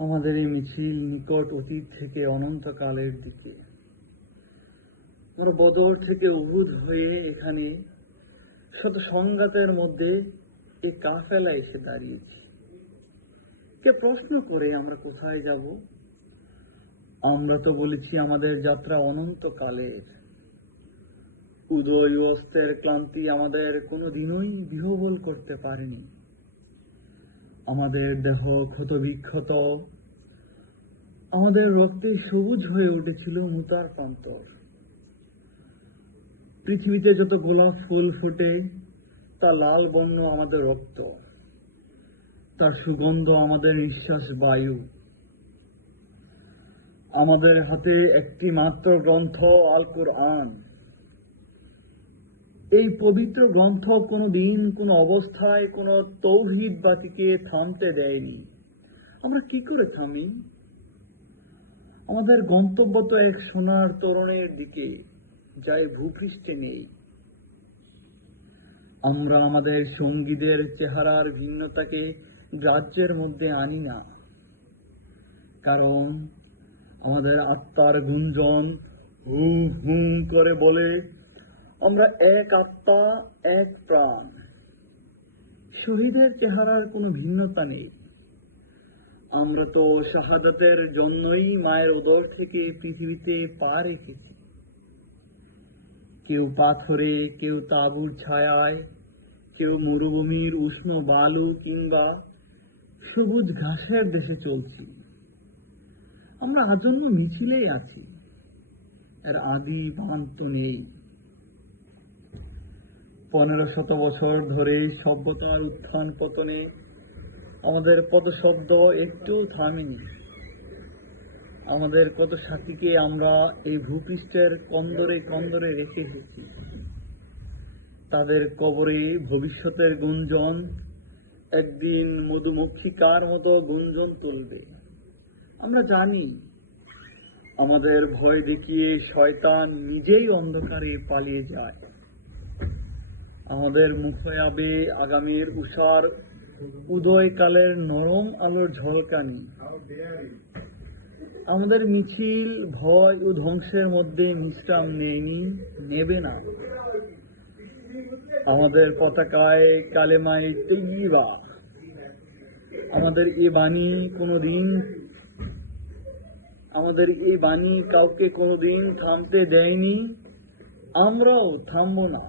আমাদের এই মিছিল নিকট অতীত থেকে অনন্তকালের দিকে। আমরা বদর থেকে উহুদ হয়ে এখানে শত সংঘাতের মধ্যে এই কাফেলা এসে দাঁড়িয়েছি। কে প্রশ্ন করে আমরা কোথায় যাব? আমরা তো বলেছি আমাদের যাত্রা অনন্তকালের। উদয় ও অস্তের ক্লান্তি আমাদের কোনোদিনই বিহ্বল করতে পারেনি। আমাদের দেহ ক্ষত বিক্ষত, আমাদের রক্তে সবুজ হয়ে উঠেছিল মুতার প্রান্তর। পৃথিবীতে যত গোলাপ ফুল ফোটে তা লাল বর্ণ আমাদের রক্ত, তার সুগন্ধ আমাদের নিঃশ্বাস বায়ু। আমাদের হাতে একটি মাত্র গ্রন্থ আল কুরআন। এই পবিত্র গ্রন্থ কোনোদিন কোনো অবস্থায় কোনো তৌহিদবাদীকে থামতে দেয়নি। আমরা কি করে থামি? আমাদের গন্তব্য তো এক সোনার তরণের দিকে, যা ভূপৃষ্ঠে নেই। আমরা আমাদের সঙ্গীদের চেহারার ভিন্নতাকে গ্রাহ্যের মধ্যে আনি না, কারণ আমাদের আত্মার গুঞ্জন হু হু করে বলে, আমরা এক আত্মা, এক প্রাণ। শহীদের চেহারার কোনো ভিন্নতা নেই। আমরা তো শাহাদাতের জন্যই মায়ের উদর থেকে পৃথিবীতে পা রেখেছি। কেউ পাথরে, কেউ তাঁবুর ছায়ায়, কেউ মরুভূমির উষ্ণ বালু কিংবা সবুজ ঘাসের দেশে চলছি। আমরা আজন্ম মিছিলেই আছি, এর আদি প্রান্ত নেই। 1500 বছর ধরে সভ্যতার উত্থান পতনে আমাদের পদশব্দ একটু থামেনি। আমাদের কত সাথীকে আমরা এই ভূপৃষ্ঠের কন্দরে কন্দরে রেখে এসেছি। তাদের কবরে ভবিষ্যতের গুঞ্জন একদিন মধুমক্ষিকার মতো গুঞ্জন তুলবে। আমরা জানি আমাদের ভয় দেখিয়ে শয়তান নিজেই অন্ধকারে পালিয়ে যায়। আমাদের মুখে আবে আগামীর উষার উদয়কালের নরম আলোর ঝলকানি। আমাদের মিছিল ভয় ও ধ্বংসের মধ্যে বিশ্রাম নেয়নি, নেবে না। আমাদের পতাকায় কালেমায়ে তৈয়্যিবা। আমাদের এই বাণী কাউকে কোনোদিন থামতে দেয়নি, আমরাও থামবো না।